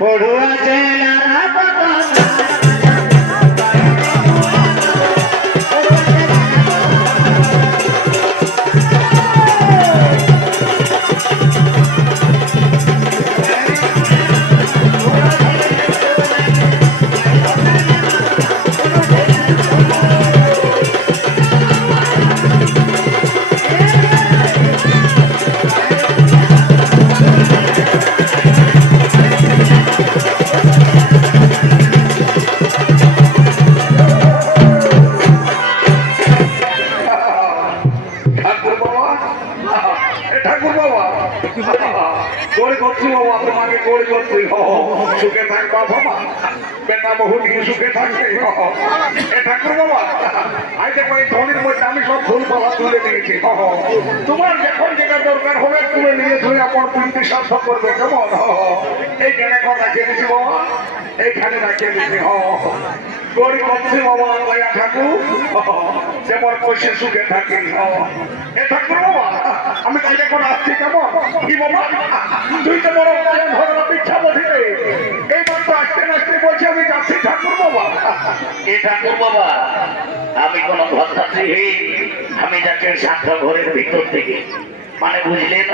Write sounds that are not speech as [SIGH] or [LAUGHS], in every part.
পড়ুয়া চেলারা করছি বাবা তোমাকে গড়ি করছি সুখে থাকবা বাবা বেটা বহু নিয়ে সুখে থাকবে। এ ঠাকুর বাবা আজ দেখো, এই ধনির মধ্যে আমি সব ফুল পালা তুলে দিয়েছি। তোমার যখন যেটা দরকার হবে তুলে নিয়ে তুমি আপন পিন্তি সাধ্য করবে। কেমন? এই এইখানে কথা রাখিয়ে বাবা। এইখানে রাখিয়ে হ গড়ি করছি বাবা ঠাকুর। হ। যেমন পয়সা সুখে থাকি। এ ঠাকুর, বাবা, আমি কাজে এখন আসছি কেমন? তুই তো বড় ধরো পিঠা বসিলে এই মাত্র আসতে আসতে বলছি, আমি যাচ্ছি ঠাকুর, বাবা। এ ঠাকুর, বাবা, আমি কোন আমি যাচ্ছি সাতটা ঘরের ভিতর থেকে। মানে বুঝলেন?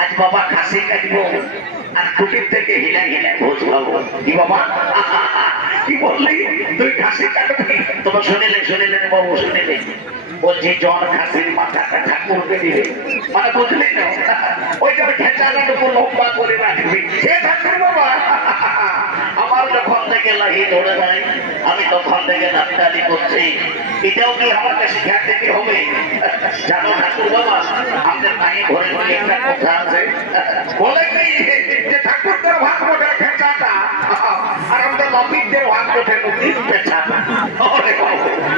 আজ বাবা খাসি কাটবো। আর থেকে হিলে হিলে ভোজ খাব। কি বাবা? কি বললি? তুই খাসি কাটবি তোমার শুনিলে শুনিলেন বাবু, শুনিলে। বলছি জন খাসির মাথাটা ঠাকুরকে দিবে মানে বুঝলি না ওই যে ঠেচাটাটুকু লম্বা করে রাখবি। এ ঠাকুর বাবা। যখন থেকে লাহি ধরে নাই আমি তখন থেকে ডাক্তারি করছি। এটাও কি আমাকে শিখাতে কি হবে? জানো ঠাকুর বাবা, আমাদের পানি ঘরে ঘরে একটা কথা আছে। বলে কি যে ঠাকুরদের ভাগ মোটে খেঁচাটা আর আমাদের লপিকদের ভাগ মোটে নদীর পেছাটা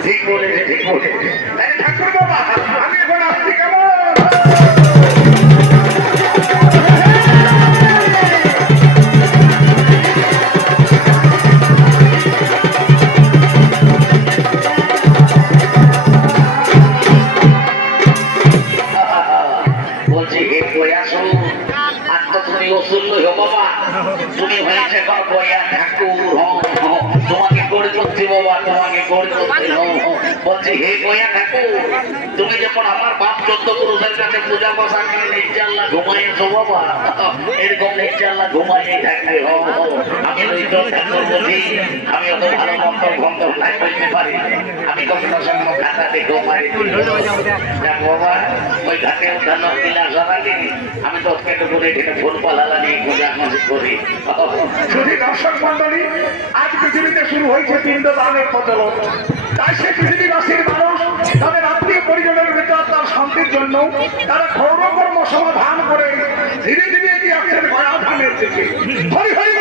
ঠিক বলেছে, ঠিক এই ঠাকুর বাবা, আমি এখন আসছি কেমন? আমি ওই বলি আমি অত ভালো মন্ত্র ভঙ্গ নাই করতে আমি কখনো সঙ্গে খাতা আমি তো ফুল পালালা নিয়ে পূজা মজি করি। শুধু দর্শক মন্ডলী আজ পৃথিবীতে শুরু হয়েছে পিণ্ড দানের প্রচলন। তাই সে পৃথিবীবাসীর মানুষ, তাদের আত্মীয় পরিজনের ভিতর তার শান্তির জন্য তারা ক্ষৌরকর্ম সমাধান করে ধীরে ধীরে এগিয়ে আসছেন গয়া দিকে। হরি! হরি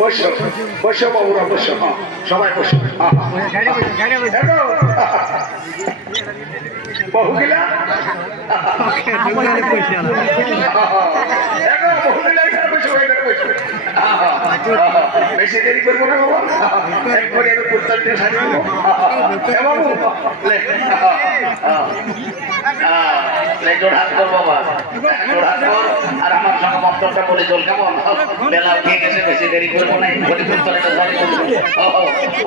বসো বসো বাবুরা বসো হ্যাঁ, সবাই বসো এগো। বহু গিলা এগো, বহু গিলা এখানে বসো, এখানে বসো। হ্যাঁ, বেশি দেরি করব না বাবা একবারে আমি কুর্তার দিয়ে সাজিয়ে দেবো বাবু জোড়হাত কর বাবা জোড়হাত কর আর আমার সঙ্গে মন্তব্যটা বলে চল কেমন বেলা উঠে গেছে বেশি দেরি করব না ঘড়ি করতে হবে ঘড়ি করব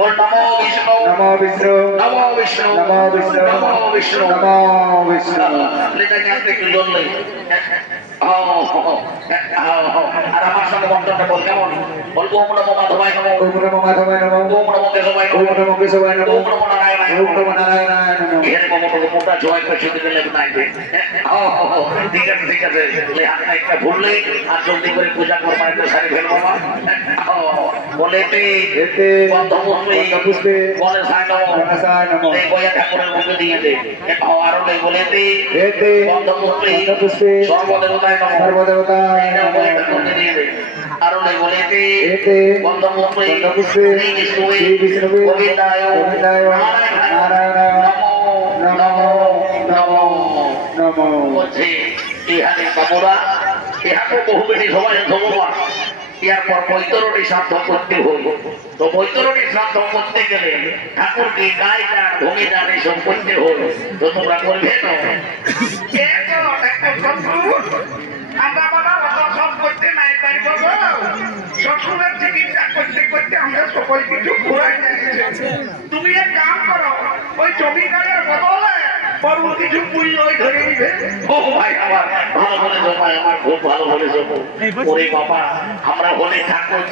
ওর নমো বিষ্ণু নমো বিষ্ণু নমো বিষ্ণু নমো বিষ্ণু নমো বিষ্ণু নমো বিষ্ণু লেখা নিয়ে আসতে একটু জল নেই আর আমার সঙ্গে মন্ত্রটা বল কেমন বলব ওম নমো মাধবায় নমো ওম নমো মাধবায় নম ওম নমো কেশবায় ওম নমো ওম নমো ওম নমো নমো নমো মমটা মোটা জয় করে শুনতে গেলে নাইবে ঠিক আছে ঠিক আছে একটা ভুললে আর জলদি করে পূজা করব একটু সারি ফেলব মা বলে তে এতে বন্ধ পুষ্পে পুষ্পে বলে সাই নমো মনসায় নমো ঠাকুরের মুখে দিয়ে দে আরও লে বলে তে এতে বন্ধ পুষ্পে পুষ্পে সর্বদেবতায় নমো সর্বদেবতা আরও লে বলে তে নমো নমো নমো বলছে ইহানে বাবুরা ইহাকে বহু বেটি সবাই ভগবান ইয়ার পর বৈতরণী শ্রাদ্ধ করতে হইব তো বৈতরণী শ্রাদ্ধ করতে গেলে ঠাকুরকে গায়ে দান ভূমি দান এসব করতে হইব তো তোমরা করবে না শ্বশুরের চিকিৎসা করতে করতে আমরা সকল কিছু ঘুরাই যাচ্ছে তুমি এক কাম করো ওই জমিদারের বদলে বড় কিছু মূল্য ওই ধরে নিবে। ও ভাই আমার ভালো আমার খুব ভালো ওরে বাবা আমরা হলে ঠাকুর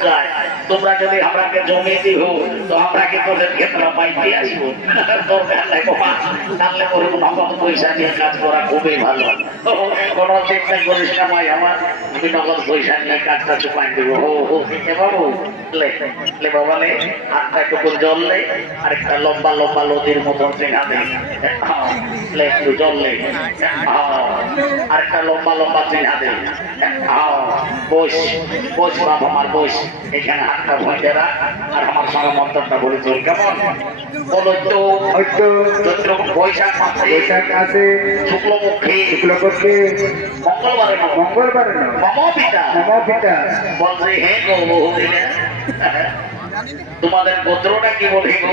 তোমরা যদি আমরাকে জমি দিও তো আমরা কি তোদের ক্ষেত্রে পাইতে আসব? [LAUGHS] দরকার নাই বাবা। তাহলে করে নগদ পয়সা নিয়ে কাজ করা খুবই ভালো। [LAUGHS] কোনো চিন্তা করিস না ভাই আমার আমি নগদ পয়সা নিয়ে কাজটা চুপাই দেবো। ও ও বাবু লে লে বাবা লে হাতটা একটু জল লে আর একটা লম্বা লম্বা নদীর মতন চেনা দে। [LAUGHS] হ্যাঁ, লে একটু জল লে হ্যাঁ, আর একটা লম্বা লম্বা দে হ্যাঁ, বস বস বাপ আমার বস। এখানে হাতটা ভয় রাখ আর আমার সঙ্গে মন্ত্রটা বলে চল কেমন? বলো তো হয়তো চৈত্র বৈশাখ মাসে বৈশাখ আছে। শুক্লমুখী শুক্লপক্ষে। মঙ্গলবারে নয় মঙ্গলবার নয় মম পিতা নমো পিতা বলছে হে গো তোমাদের গোত্রটা কি বলে গো?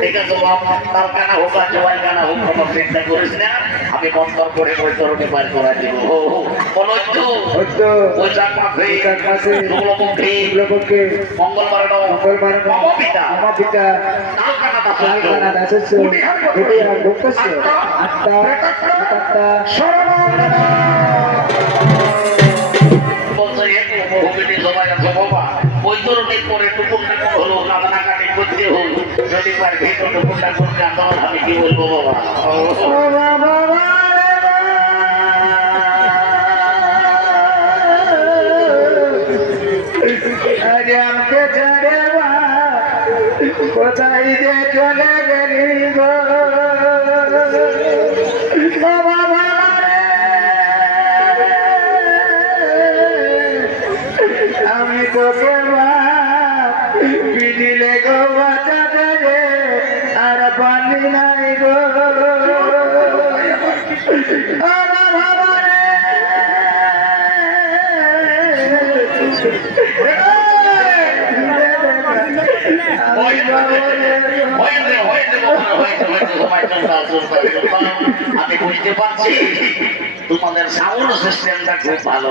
ঠিক আছে হোক আর জোয়াইকানা হোক কোনো চিন্তা করিস না। আমি বন্দর করে ওই তরুণে বার করা দিব। ও মাসে মাসে শুক্লপক্ষে শুক্লপক্ষে মঙ্গলবার মঙ্গলবার মম পিতা মম পিতা আত্মা আত্মা পার ভিতর টুকুর টাকুর আমি কি বলব বাবা? কোথায় যে চলে গেলি গো? আমি বুঝতে পারছি তোমাদের সাউন্ড সিস্টেমটা খুব ভালো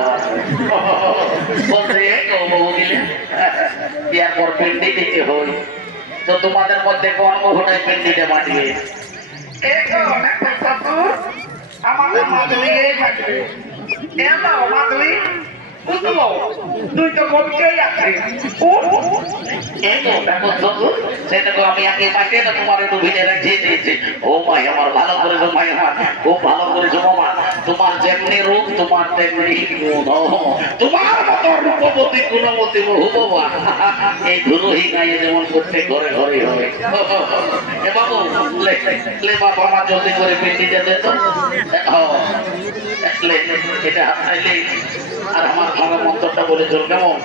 গেলে বিয়ার পর পিন্ডি দিতে হই তো তোমাদের মধ্যে কোন বহুটাই পিন্ডিতে মাটিয়ে আমাদের মাধুরী মাধুরী। বুঝলো তুই তো আছে ও এই দেখো বন্ধু, সেটা আমি আগে মাকে না তোমার একটু ভিজে রাখিয়ে দিয়েছি ও ভাই আমার ভালো করেছ ভাই আমার খুব ভালো করেছ মামা তোমার যেমনি রূপ তোমার তেমনি তোমার মতো রূপবতী গুণবতী বহু এই ধুলোহি গায়ে যেমন প্রত্যেক ঘরে ঘরে হবে এ বাবু লে বাবা আমার জলদি করে পেটি যেতে তো এটা হাতাইলে আর আমার ভালো মন্ত্রটা বলে চল কেমন?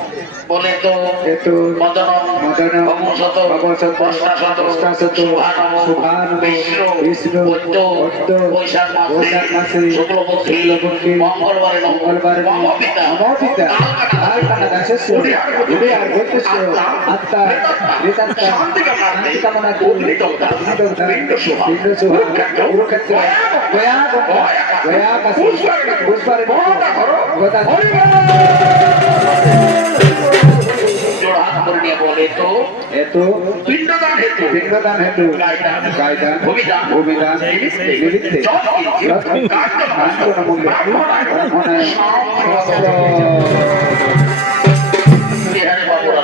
বলে তো এতো মদনম মদনম ভবশত ভবশত অষ্টাশত অষ্টাশত শুভানম শুভানম বিষ্ণু বিষ্ণু বৈদ্য বৈদ্য বৈশাখ মাসে বৈশাখ মাসে শুক্লপক্ষে শুক্লপক্ষে মঙ্গলবারে মঙ্গলবারে মম পিতা মম পিতা কালকানা দাসস্য গুটিহার ভক্তস্য আত্মা বেদাত্তা শান্তি কামনা অগ্নিদগ্ধা, পিণ্ড শুভা, কুরুক্ষেত্র, কুরুক্ষেত্র গয়া গয়া কাশী পুষ্পারে গোদা হাত করে নিয়ে বলে তো এত পিণ্ডদান হেতু পিণ্ডদান হেতু গায়দান, গায়দান ভূমিদান, ভূমিদান নিমিত্তে,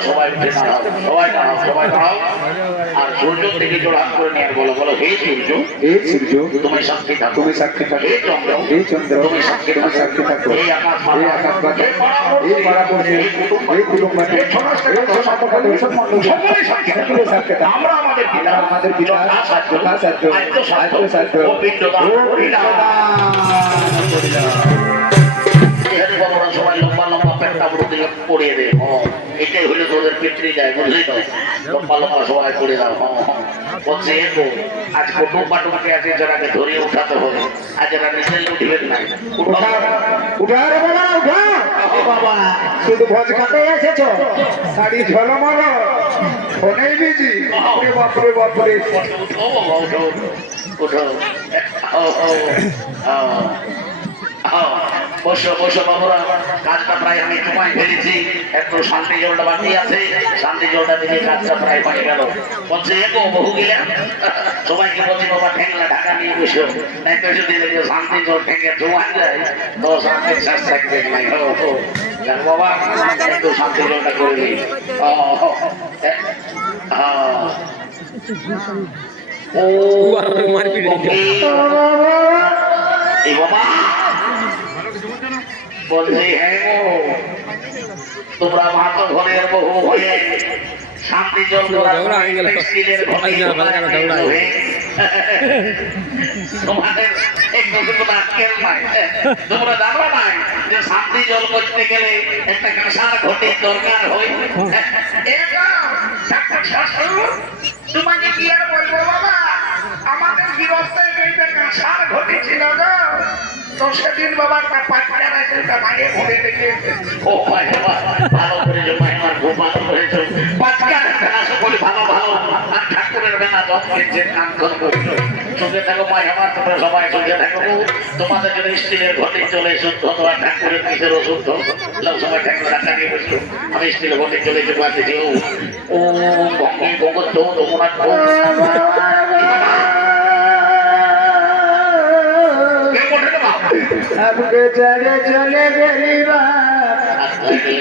সবাই সবাই সবাই আর সূর্য থেকে জোড় করে নিয়ে বলো বলো হে সূর্য এই সূর্য তুমি সাক্ষী থাকো। তুমি সাক্ষী থাকো। হে চন্দ্র এই চন্দ্র তুমি সাক্ষী তুমি সাক্ষী থাকো। আকাশ আকাশ আমরা আমাদের পিতা আমাদের পিতা ও ও করিলাম। বুড়ো দিকে পড়িয়ে দে। ও, এটাই হলো তোদের পিতৃ যায় বুঝলি তো? লম্বা লম্বা সবাই করে দাও ও, ও। বলছে এগো আজ কুটুম বাটুমকে আছে যারাকে ধরিয়ে উঠাতে হবে। আজ যারা নিজে উঠিবেন না। উঠা উঠা। রে বাবা উঠা। বাবা। শুধু ভোজ খাতে এসেছ? শাড়ি ঝলমল ফোনেই বিজি। ওরে বাপরে বাপরে উঠো বাবা, উঠো। উঠো ও, ও, ও, ও, বসো বসো বাবুরা কাজটা প্রায় আমি তোমায় ফেলেছি। একটু শান্তি জলটা বাকি আছে। শান্তি জলটা দিকে কাজটা প্রায় হয়ে গেল। বলছে এগো বহু গেলে? সবাইকে বলছি বাবা ঠেংলা ঢাকা নিয়ে বসো। নাই তো যদি দেখি শান্তি জল ঠেঙে ধোয়া যায়। তো শান্তি শ্বাস থাকবে বাবা একটু শান্তি জলটা করে দিই ও। ও এই বাবা গো তোমরা মাতো ঘরের বহু হয়ে শান্তি? তোমাদের তোমরা জানো না যে শান্তি জল করতে গেলে একটা কাঁসার ঘটির দরকার হয়। এরকম ডাক্তার শ্বশুর তোমাকে কি আর বলব বাবা? আমাদের গৃহস্থের কাঁসার ঘটি ছিল গো। তো সেদিন বাবা পাটকার আছে তা মায়ে ঘুরে দেখে ও ভালো করেছ ভাই আমার খুব ভালো করেছ পাঁচকার আশা করি ভালো ভালো আর ঠাকুরের বেলা জন্মেছে কান করব সুখে থাকো মাই আমার তোমরা সবাই সুখে থাকো তোমাদের যদি স্টিলের ঘটে চলে শুদ্ধ তোমার ঠাকুরের নিজের অশুদ্ধ সবাই ঠাকুর রাখা নিয়ে বসল আমি স্টিলের ঘটে চলে যেতে পারছি যে ও ও ভঙ্গি ভঙ্গত তোমরা ছেড়ে চলে বাপ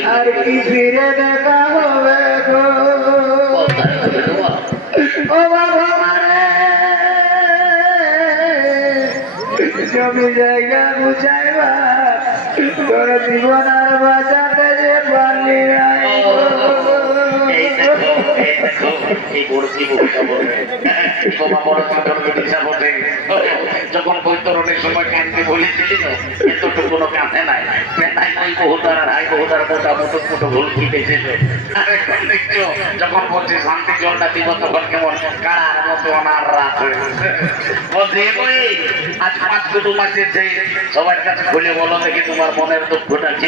আর কি ফিরে দেখা হবে গো? ও বাবা জমি জায়গা বুঝাইবা, তোর জীবন আর বাঁচাতে যে পারলি নাই যখন বৈতরণের সময় কানতে বলেছিলি না, এতটুকুনো কাঁধে নাই। আর বলছে শান্তি জলটা দিব তখন কেমন কারার মতো অনার রাত হয়ে গেছে। বলছে, "এ কই, আজ পাঁচ কুটুম আসেছে, সবার কাছে খুলে বলো দেখি তোমার মনের দুঃখটা কি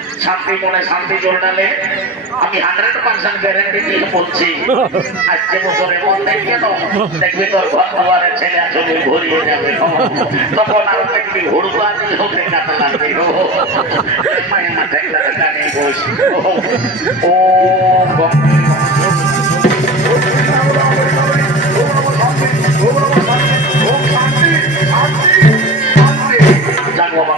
শান্তি মনে শান্তি জোরালে আমি হান্ড্রেড পার্সেন্ট গ্যারেন্টি দিয়ে বলছি, আজকে বছরে মন দেখবে তো দেখবি তোর ঘর দুয়ারে ছেলে আসলে ঘুরিয়ে যাবে তখন আর দেখবি হুড়বানি হতে কাটা লাগবে একটা নেই বস ও। বাবা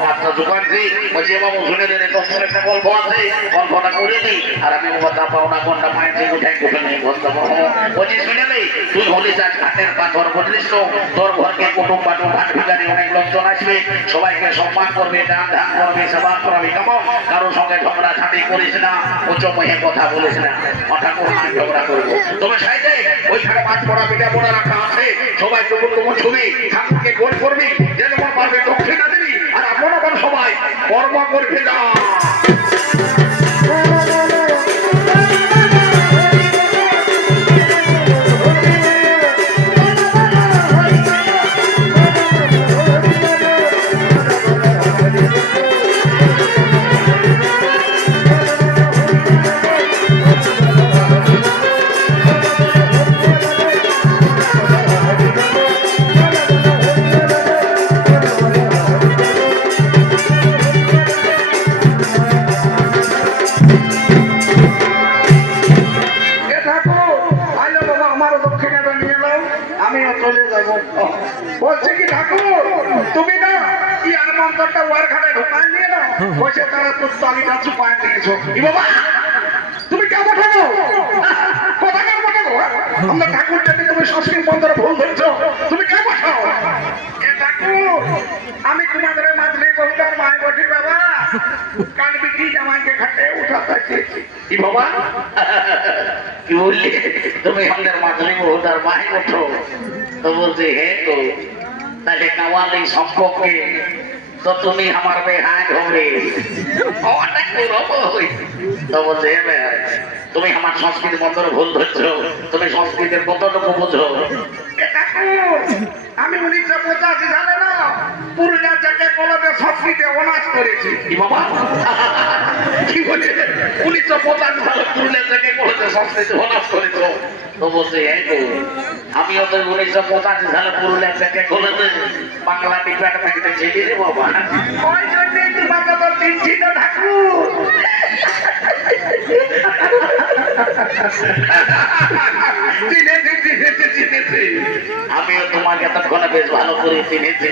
সবাইকে সম্মান করবে দান ধান করবে সেবা করবে কেমন কারোর সঙ্গে ঝগড়া ঝাঁটি করিস না উচ্চ মহে কথা বলিস না হঠাৎ করে ঝগড়া করব তবে সাইডে ওইখানে মাছ পড়া পিঠা পড়া রাখা আছে সবাই তবু তবু ছবি ঠাকুরকে গোল করবি যে তোমার পারবে দক্ষিণা দিবি আপন আপন সবাই কর্ম করবে না আমি তোমাদের মাঝলে বহুকার মায় বটি বাবা কাল বিটি জামাইকে ঘাটে উঠাতে চেয়েছি। কি বাবা? কি বললি? তুমি আমাদের মাঝলি বহুদার মাহি ওঠো তো বলছে হে তো তাহলে কাওয়ালি সম্পর্কে তো তুমি আমার বেহায় হবে অনেক তো বলছে তুমি আমার সংস্কৃতি মন্ত্র ভুল ধরছো তুমি সংস্কৃতের কতটুকু বুঝো। আমি উনিশশো পঁচাশি সালে না সংস্কৃতে অনার্স করেছি। কি বাবা? কি বলে? উনিশশো পঁচান্ন সালে পুরুলিয়া থেকে করেছে সংস্কৃতি অনার্স করেছ। তো বলছে এই তো আমিও তো উনিশশো পঁচাশি সালে পুরুলিয়া থেকে করেছে বাংলা ডিপার্টমেন্টে ছেড়ে রে বাবা। ওই জন্যই তোমাকে তো চিনছি না ঠাকুর। চিনেছি চিনেছি চিনেছি। আমিও তোমাকে তখন বেশ ভালো করে চিনেছি।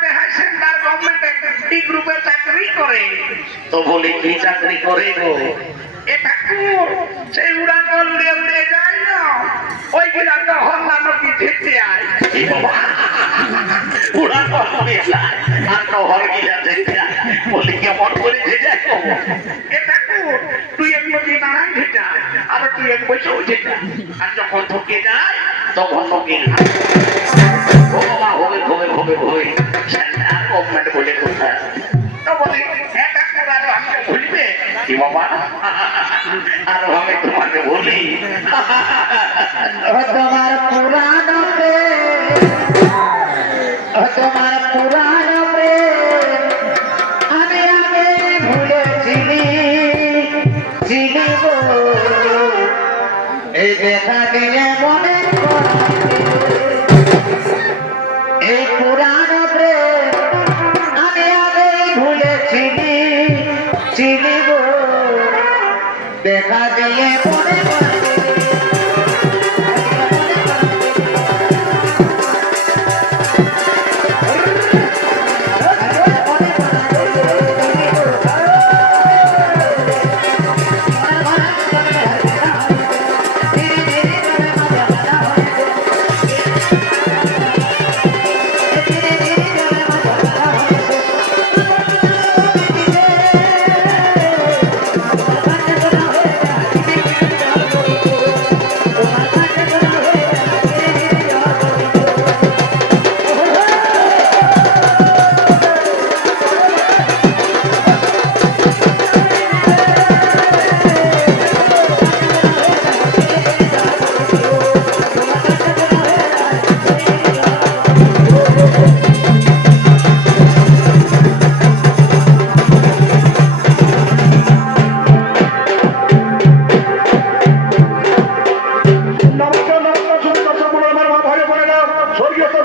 গভর্নমেন্ট একটি গ্রুপে চাকরি করে। তো বলি কি চাকরি করে গো? এ ঠাকুর সেই উড়ান উড়ে উড়ে যায় না। ওই গিলা তো হল্লা নদী যেতে আয়। এই বাবা, উড়ান পাখি যায়, আর নহর গিলা যেতে আয়। বলি কেমন করে যে যায় এ ঠাকুর তুই এক নদী দাঁড়াই যেতে আয় আর তুই এক বসেও যেতে। আর যখন ঢুকে যায় তখন নকি ও বাবা, হবে হবে হবে হবে সেন্ট্রাল গভর্নমেন্ট বলে কথা তো বলি এ ঠাকুর আমাকে ভুলবে কি বাবা আর আমি তোমাকে বলি তোমার পুরানো তোমার পুরানো আমি আগে ভুলেছিলি চিনি এই দেখা দিয়ে